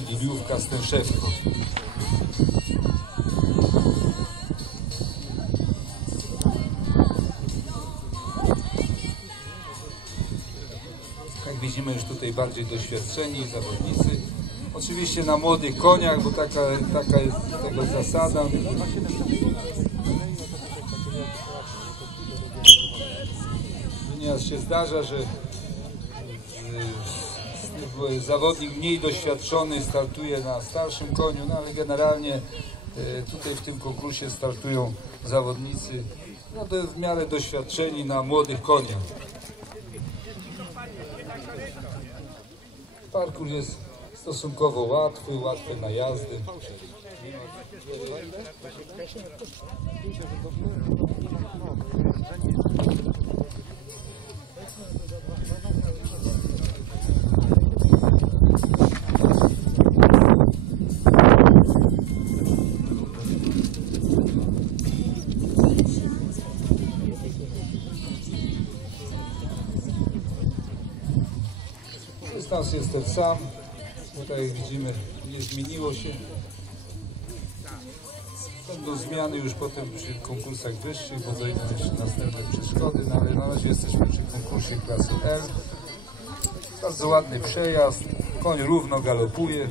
Liliówka z Tęszewką. Jak widzimy już tutaj bardziej doświadczeni zawodnicy. Oczywiście na młodych koniach, bo taka, taka jest tego zasada. Nieraz się zdarza, że zawodnik mniej doświadczony startuje na starszym koniu, no ale generalnie y, tutaj w tym konkursie startują zawodnicy no, to w miarę doświadczeni na młodych koniach. Parkour jest stosunkowo łatwy, łatwy na jazdy. Dystans jest ten sam. Tutaj widzimy nie zmieniło się. Będą zmiany już potem przy konkursach wyższych, bo dojdą jeszcze następne przeszkody, no ale na razie jesteśmy przy konkursie klasy L. Bardzo ładny przejazd, koń równo galopuje.